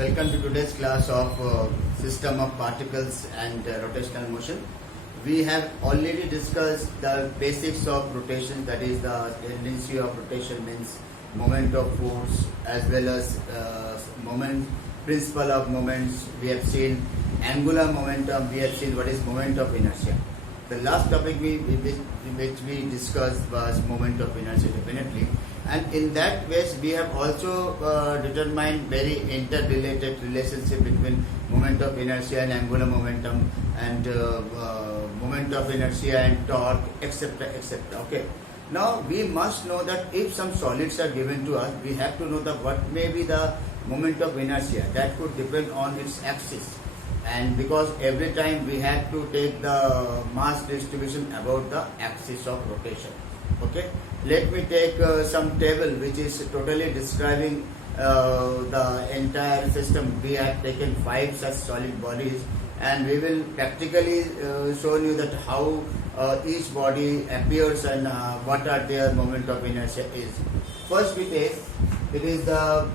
Welcome to today's class of system of particles and rotational motion. We have already discussed the basics of rotation, that is the tendency of rotation means moment of force as well as moment, principle of moments. We have seen angular momentum, we have seen what is moment of inertia. The last topic which we discussed was moment of inertia definitely, and in that case we have also determined very interrelated relationship between moment of inertia and angular momentum and moment of inertia and torque, etc., etc. Okay. Now we must know that if some solids are given to us, we have to know that what may be the moment of inertia. That could depend on its axis. And because every time we have to take the mass distribution about the axis of rotation. Okay, let me take some table which is totally describing the entire system. We have taken 5 such solid bodies, and we will practically show you that how each body appears and what are their moment of inertia is. First we take, it is the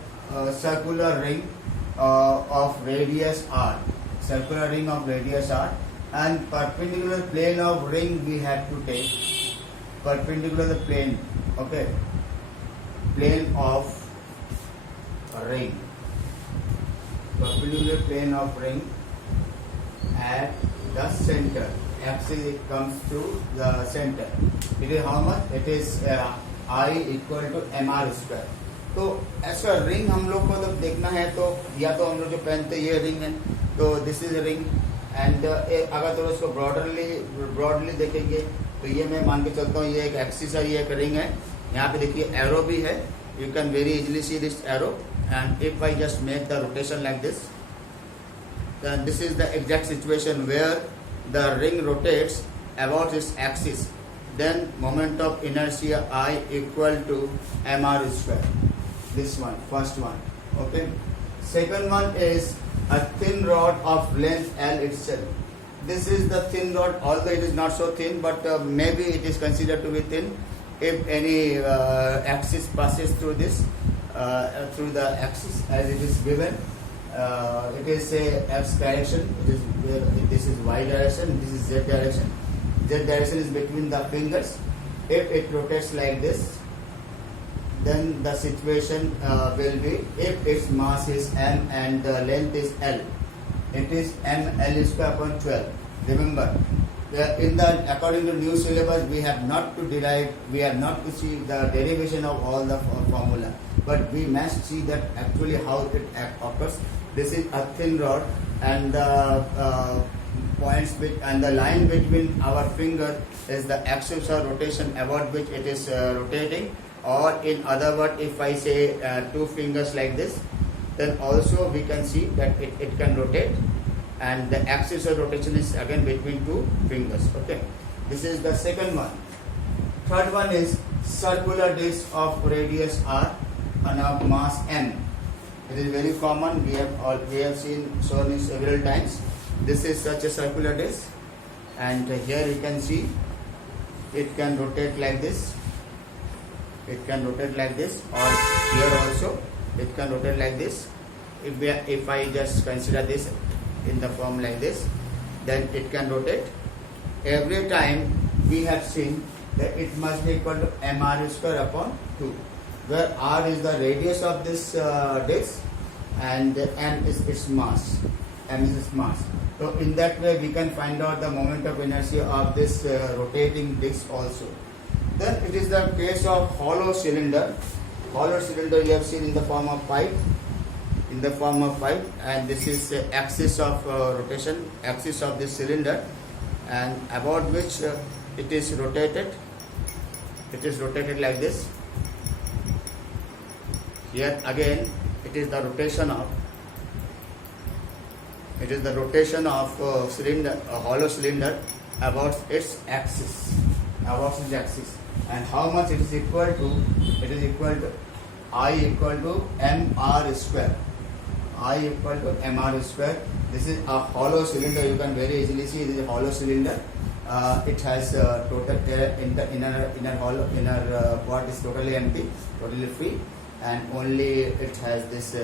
circular ring of radius r. Circular ring of radius r, and perpendicular plane of ring we have to take, perpendicular the plane, okay, plane of ring, perpendicular plane of ring at the center, axis it comes to the center. It is how much? It is I equal to mr square. तो ऐसा ring हम लोग को जब देखना है तो या तो हम लोग जो पहनते ये रिंग है, तो दिस इज रिंग एंड अगर तो उसको ब्रॉडली देखेंगे तो ये मैं मान के चलता हूँ ये एक एक्सिस है, ये एक रिंग है. यहाँ पे देखिए एरो भी है, you can very easily see this arrow, and if I just make the rotation like this, then this is the exact situation where the ring rotates about its axis. Then moment of inertia I equal to mr square. This one, first one. Okay. Second one is a thin rod of length L itself. This is the thin rod, although it is not so thin, but maybe it is considered to be thin if any axis passes through this, through the axis as it is given. It is a x direction. This is y direction. This is z direction. Z direction is between the fingers. If it rotates like this, then the situation will be, if its mass is m and the length is l, it is ml square upon 12. Remember, according to new syllabus, we have not to derive, we have not to see the derivation of all the formula, but we must see that actually how it occurs. This is a thin rod, and the points and the line between our finger is the axis of rotation about which it is rotating. Or in other words, if I say 2 fingers like this, then also we can see that it can rotate, and the axis of rotation is again between 2 fingers. Okay, this is the second one. Third one is circular disc of radius r and of mass m. It is very common. We have shown it several times. This is such a circular disc, and here you can see it can rotate like this. It can rotate like this, or here also it can rotate like this. If I just consider this in the form like this, then it can rotate. Every time we have seen that it must be equal to mr square upon 2, where r is the radius of this disc and m is its mass. M is its mass. So in that way we can find out the moment of inertia of this rotating disc also. Then it is the case of hollow cylinder. Hollow cylinder you have seen in the form of pipe, and this is the axis of rotation, axis of this cylinder, and about which it is rotated. It is rotated like this. Here again it is the rotation of cylinder, a hollow cylinder about its axis, and how much it is equal to? It is equal to I equal to mr square. I equal to mr square. This is a hollow cylinder. You can very easily see this is a hollow cylinder. It has total air in the inner part is totally empty, totally free, and only it has this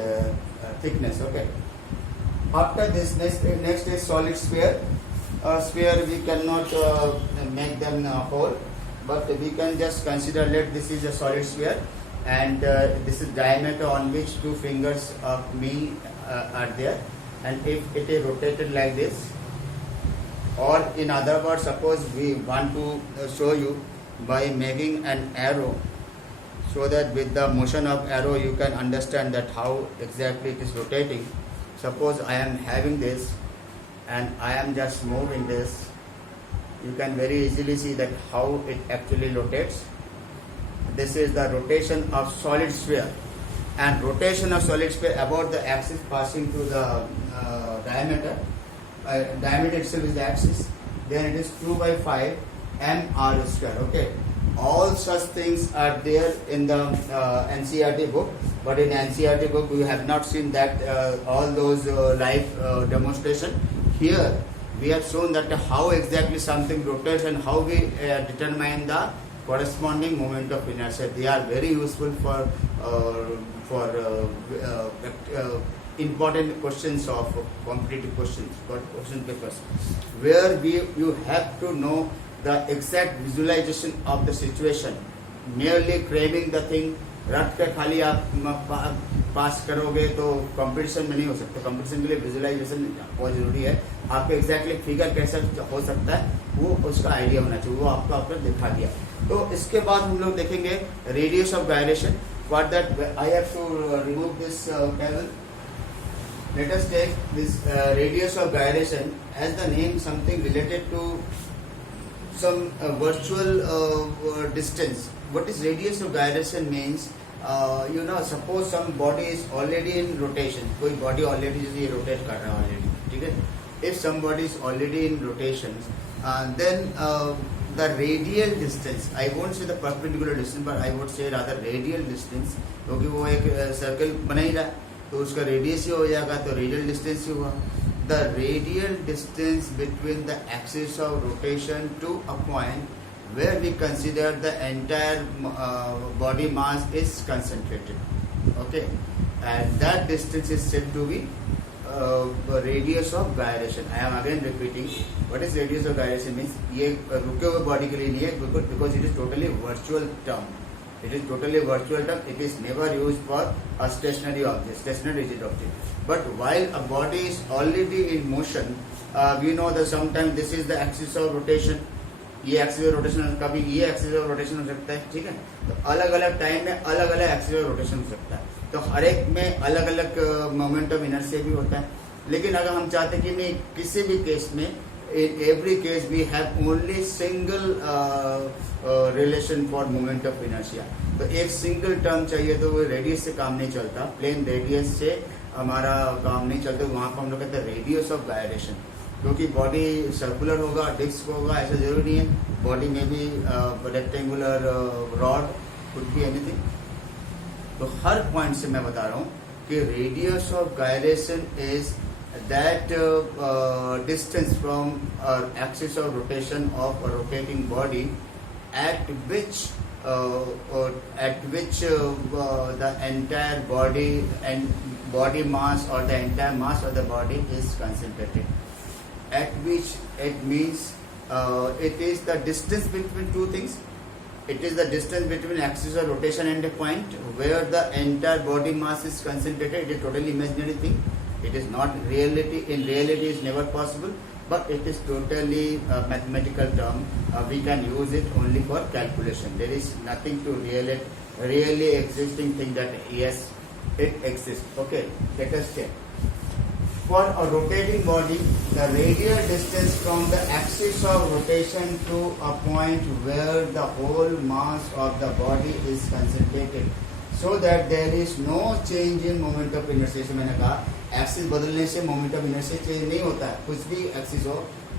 thickness. Okay. After this, next is solid sphere. Sphere we cannot make them whole, but we can just consider that this is a solid sphere, and this is diameter on which two fingers of me are there, and if it is rotated like this, or in other words, suppose we want to show you by making an arrow, so that with the motion of arrow you can understand that how exactly it is rotating. Suppose I am having this and I am just moving this, you can very easily see that how it actually rotates. This is the rotation of solid sphere, and rotation of solid sphere about the axis passing through the diameter. Diameter itself is the axis. Then it is 2 by 5 mr square. Okay, all such things are there in the NCERT book, but in NCERT book we have not seen that all those live demonstration. Here we have shown that how exactly something rotates and how we determine the corresponding moment of inertia. They are very useful for important questions of competitive questions, question papers, where you have to know the exact visualization of the situation. Merely craving the thing, रट के खाली आप पास करोगे तो competition में नहीं हो सकते. कंपटीशन के लिए विजुअलाइजेशन बहुत जरूरी है. आपको एग्जैक्टली फिगर कैसे हो सकता है वो उसका आइडिया होना चाहिए. वो आपको आपने दिखा दिया. तो इसके बाद हम लोग देखेंगे radius of gyration. For that I have to remove this cable. Let us take this radius of gyration as the name, something related to some virtual distance. What is radius of gyration means? Suppose some body is already in rotation. कोई body already is rotate कर रहा है already. ठीक है? If somebody is already in rotation, then the radial distance, I won't say the perpendicular distance, but I would say rather radial distance, क्योंकि वो एक circle बना ही रहा है, तो उसका रेडियस ही हो जाएगा, तो रेडियल डिस्टेंस ही हुआ. The radial distance between the axis of rotation to a point where we consider the entire body mass is concentrated. Okay, and that distance is said to be radius of gyration. I am again repeating, what is radius of gyration means? ये रुके हुए body के लिए नहीं है, because it is totally virtual term. It is totally virtual term. It is never used for a stationary object, stationary rigid object. But while a body is already in motion, we know that sometimes this is the axis of rotation. ये axis of rotation, कभी ये axis of rotation हो सकता है. ठीक है, तो अलग अलग टाइम में अलग अलग एक्सिस ऑफ रोटेशन हो सकता है. तो हर एक में अलग अलग मोमेंट ऑफ इनर्शिया भी होता है. लेकिन अगर हम चाहते हैं कि नहीं, किसी भी केस में, in every case we have only single relation for moment of inertia, तो एक सिंगल टर्म चाहिए, तो वो रेडियस से काम नहीं चलता. प्लेन रेडियस से हमारा काम नहीं चलता. वहां पर हम लोग कहते हैं रेडियस ऑफ गायरेशन, क्योंकि बॉडी सर्कुलर होगा, डिस्क होगा, ऐसा जरूरी नहीं है. बॉडी में भी rectangular, rod, could be anything. तो हर पॉइंट से मैं बता रहा हूँ कि radius of gyration is that distance from axis of rotation of a rotating body at which the entire body and body mass or the entire mass of the body is concentrated. At which it means it is the distance between two things. It is the distance between axis of rotation and a point where the entire body mass is concentrated. It is totally imaginary thing. It is not reality. In reality, it is never possible. But it is totally a mathematical term. We can use it only for calculation. There is nothing to really existing thing that yes, it exists. Okay, let us check. For a rotating body, the radial distance from the axis of rotation to a point where the whole mass of the body is concentrated, so that there is no change in moment of inertia. मैंने कहा axis बदलने से moment of inertia change नहीं होता है. कुछ भी axis हो,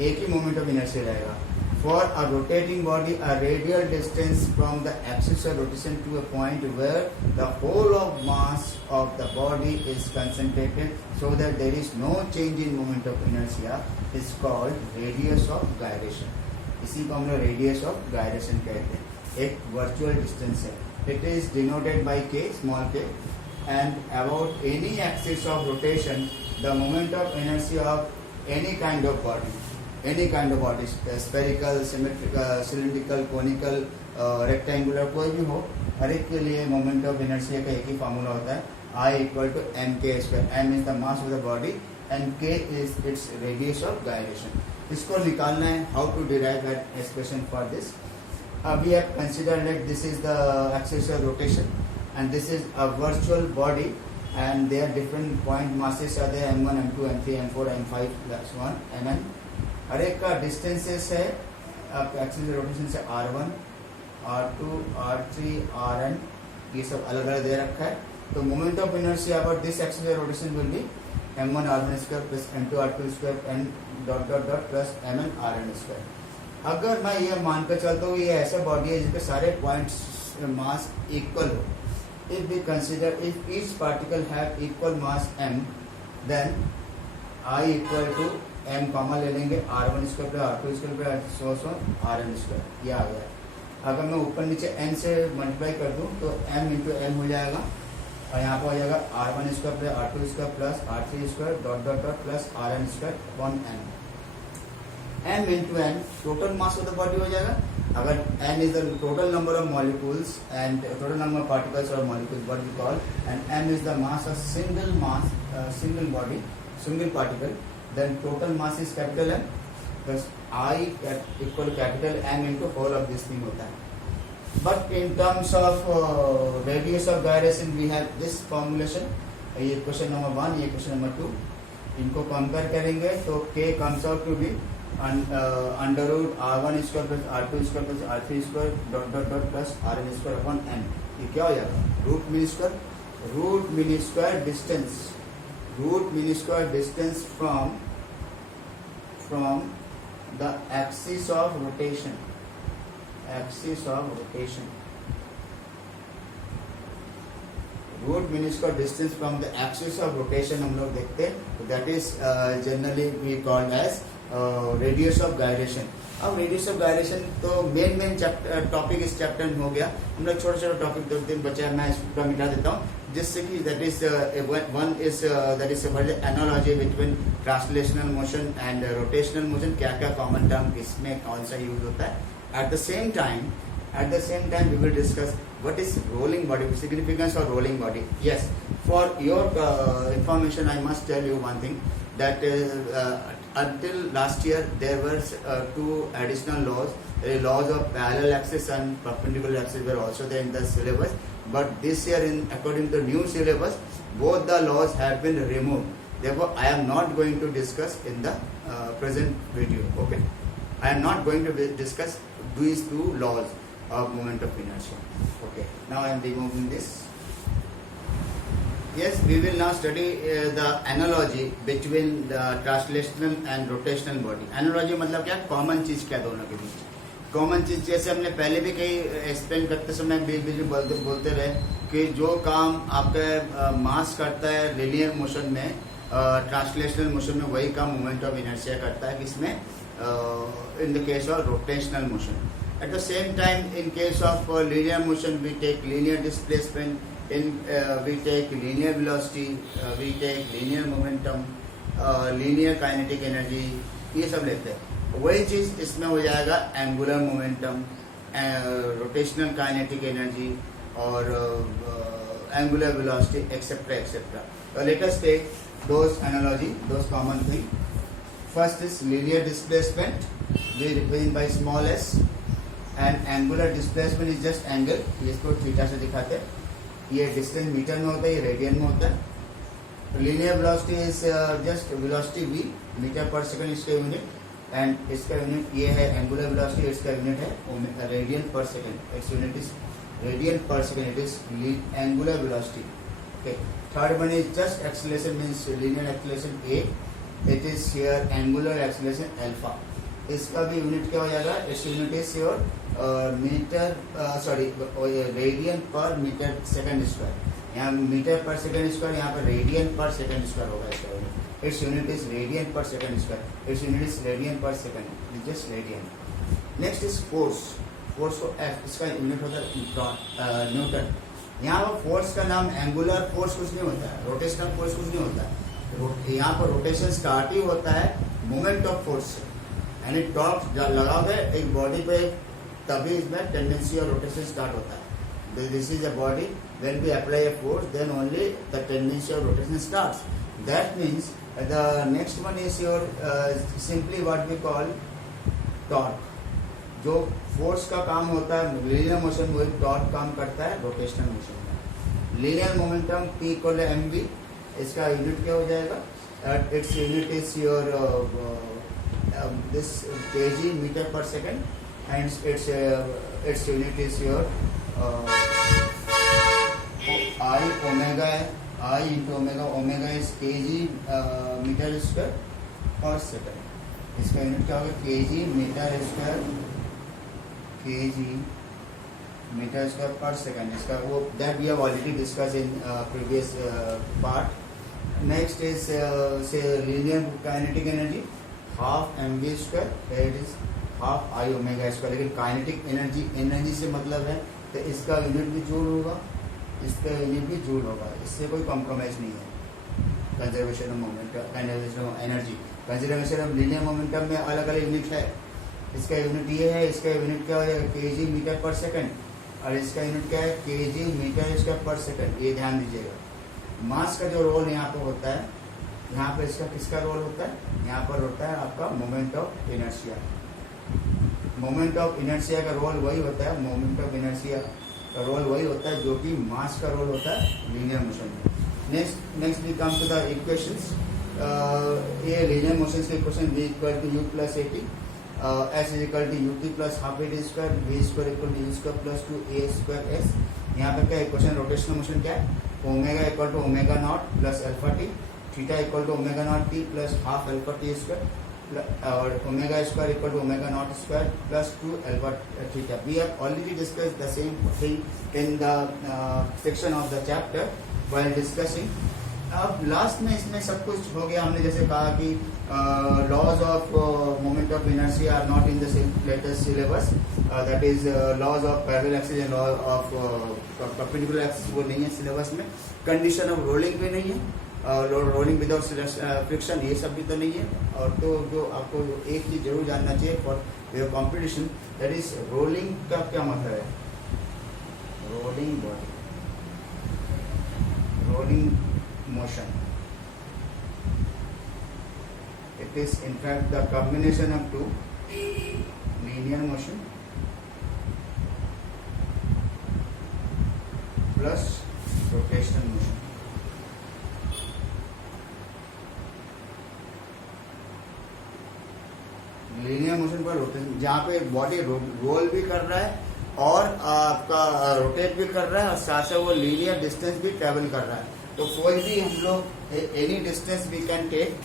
एक ही मोमेंट ऑफ इनर्शिया रहेगा. For a rotating body, a radial distance from the axis of rotation to a point where the whole of mass of the body is concentrated, so that there is no change in moment of inertia, is called radius of gyration. इसी को हम लोग radius of gyration कहते हैं. एक virtual distance है. It is denoted by k, small k. and about any axis of rotation, the moment of inertia of any kind of body, spherical, symmetrical, cylindrical, conical, rectangular, कोई भी हो, हर एक के लिए मोमेंट ऑफ इनर्शिया का एक ही formula होता है, I equal to M K square. M is the mass of the body and K is its radius of gyration. इसको निकालना है. How to derive that expression for this? We have considered that this is the axis of rotation and this is a virtual body and there are different point masses are there, m1, m2, m3, m4, m5, that's one, mn. हर एक का distances है axis of rotation से r1, r2, r3, rn, ये सब अलग अलग दे रखा है. तो moment of inertia about this axis of rotation will be m1 r1 square plus m2 r2 square and dot dot dot plus mn rn square. अगर मैं ये मानकर चलता हूँ ये ऐसा बॉडी है जिसके सारे पॉइंट्स मास इक्वल हो, if we consider if each particle have equal mass m, then I equal to m common ले लेंगे, r1 square plus r2 square plus so rn square. ये आ गया. अगर मैं ऊपर नीचे n से मल्टीप्लाई कर दूँ तो m इंटू m हो जाएगा और यहाँ पर हो जाएगा r1 square plus r2 square plus r3 square dot dot dot plus rn square upon m. m into n total mass of the body हो जाएगा. अगर n is the total number of molecules and total number of particles or molecules what we call, and m is the mass of single body, single particle, then total mass is capital M plus I equal capital M into whole of this thing होता है. But in terms of radius of gyration we have this formulation. ये question number 1, ये question number 2, इनको compare करेंगे तो k comes out to be under root r1 square plus r2 square plus r3 square dot dot dot plus rn square upon n. ये क्या हो जाएगा? Root mean square distance from the axis of rotation. Root mean square distance from the axis of rotation हम लोग देखते हैं, that is generally we called as radius of gyration. अब radius of gyration तो मेन टॉपिक इस chapter में हो गया. हम लोग छोटे छोटे टॉपिक 2-3 बचे हैं, मैं इसको मिटा देता हूँ जिससे कि that is one is that is analogy between translational motion and rotational motion. क्या क्या कॉमन टर्म किसमें कौन सा यूज होता है. At the same time we will discuss what is rolling body, significance of rolling body. Yes, for your information I must tell you one thing, that until last year there were 2 additional laws. The laws of parallel axis and perpendicular axis were also there in the syllabus, but this year according to the new syllabus both the laws have been removed. Therefore I am not going to discuss in the present video. Okay, I am not going to discuss these 2 laws of moment of inertia. Okay, now I am removing this. Yes, we will now study the analogy between the translational and rotational body. Analogy मतलब क्या? Common चीज क्या दोनों के बीच. Common चीज जैसे हमने पहले भी कई एक्सप्लेन करते समय बीच में बोलते रहे कि जो काम आपका मास करता है लिनियर मोशन में, ट्रांसलेशनल मोशन में वही काम मोमेंट ऑफ इनर्शिया करता है. किसमें? In the case of rotational motion. At the same time, in case of linear motion, we take linear displacement, we take linear velocity, we take linear momentum, linear kinetic energy, ये सब लेते हैं. वही चीज इसमें हो जाएगा angular momentum, rotational kinetic energy और angular velocity etcetera etcetera. Let us take those analogy, those common thing. First is linear displacement, we represent by small s. And angular displacement is just angle. इसको theta से दिखाते हैं. ये distance metre में होता है, ये रेडियन में होता है. Linear velocity is just velocity v, metre per second इसका यूनिट, एंड इसका यूनिट ये है एंगुलर वेलोसिटी, इसका यूनिट है radian per second. Its unit is radian per second. It is angular velocity. Okay. Third one is just acceleration means linear acceleration a. It is here angular acceleration alpha. इसका भी unit क्या हो जाएगा? Its unit is your metre radian per metre second square. यहाँ metre per second square, यहाँ पर radian per second square होगा इसका unit. Its unit is radian per second square. Its unit is radian per second, just radian. Next is force. Force को F, इसका unit होता है Newton. यहाँ पर फोर्स का नाम एंगुलर फोर्स कुछ नहीं होता है, रोटेशनल फोर्स कुछ नहीं होता है। यहाँ पर रोटेशन स्टार्ट ही होता है मोमेंट ऑफ फोर्स से, यानी टॉर्क लगाओगे एक बॉडी पे तभी इसमें टेंडेंसी और रोटेशन स्टार्ट होता है। This is a body, when we apply a force then only the tendency of rotation starts. That means the next one is your simply what we call torque. जो force का काम होता है linear motion, वही torque काम करता है rotational motion में। Linear momentum P equal mv, इसका यूनिट क्या हो जाएगा? Its unit is your this kg metre per second and its unit is your I omega है, I into omega, omega is kg metre square per second. इसका unit क्या होगा? kg metre square, kg metre square per second. इसका वो that we have already discuss in previous part. Next is से linear kinetic energy half mv square, it is half I omega square. लेकिन kinetic energy से मतलब है तो इसका unit भी जूल होगा, इसका यूनिट भी जूल होगा, इससे कोई कॉम्प्रोमाइज नहीं है। Conservation of momentum, conservation of energy, conservation of linear momentum में अलग अलग यूनिट है। इसका यूनिट ये है, इसका यूनिट क्या है? kg मीटर पर सेकंड, और इसका यूनिट क्या है? kg मीटर स्क्वायर पर सेकंड। ये ध्यान दीजिएगा। मास का जो रोल यहाँ पर होता है, यहाँ पर इसका किसका रोल होता है? यहाँ पर होता है आपका moment of inertia. Moment of inertia का रोल वही होता है, मोमेंट ऑफ इनर्शिया का रोल वही होता है जो कि मास का रोल होता है लीनियर मोशन में। Next we come to the equations. ये लीनियर मोशन के equation v equal to u plus at, s is equal to ut plus half at square, v square equal to u square plus 2a square s। यहाँ पर क्या equation? Rotational motion क्या है? Omega equal to omega naught plus alpha t, theta equal to omega naught t plus half alpha t square, और omega square equal to omega naught square plus 2 alpha theta. We have already discussed the same thing in the section of the chapter while discussing. अब last में इसमें सब कुछ हो गया। हमने जैसे कहा कि laws of moment of inertia are not in the latest syllabus, that is laws of parallel axis and law of perpendicular axis, वो नहीं है सिलेबस में। कंडीशन ऑफ रोलिंग भी नहीं है, रोलिंग विदाउट फ्रिक्शन, ये सब भी तो नहीं है। और तो जो आपको एक चीज जरूर जानना चाहिए for your competition, that is rolling का क्या मतलब है? Rolling body, rolling motion, it is in fact the combination of two linear motion plus rotational motion. Linear motion पर रोटेशन, जहाँ पे बॉडी रोल भी कर रहा है और आपका रोटेट भी कर रहा है और साथ साथ वो लीनियर डिस्टेंस भी ट्रेवल कर रहा है। तो कोई भी हम लोग any distance we can take,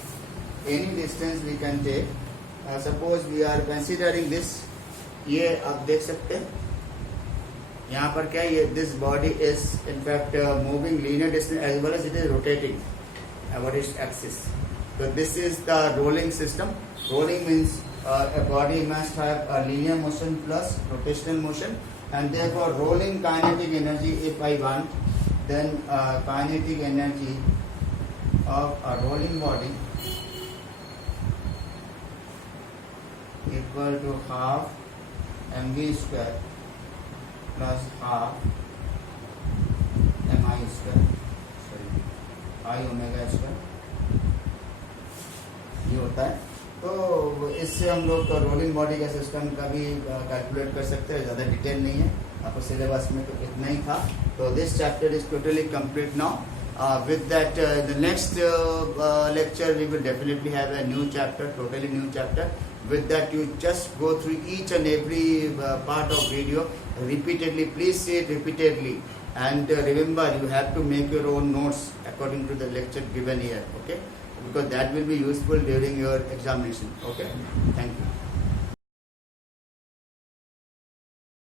any distance we can take. Suppose we are considering this, ये आप देख सकते हैं यहाँ पर क्या ये this body is in fact moving linear distance as well as it is rotating about its axis. So this is the rolling system. Rolling means a body must have a linear motion plus rotational motion, and therefore rolling kinetic energy, if I want, then kinetic energy of a rolling body equal to half mv square plus half mi square, sorry, I omega square, ये होता है। तो इससे हम लोग तो rolling body का system का भी कैलकुलेट कर सकते हैं, ज़्यादा डिटेल नहीं है, आपको सिलेबस में तो इतना ही था। तो this chapter is totally complete now. With that the next lecture we will definitely have a new chapter, totally new chapter. With that, you just go through each and every part of video repeatedly. Please see it repeatedly, and remember, you have to make your own notes according to the lecture given here. Okay, because that will be useful during your examination. Okay, thank you.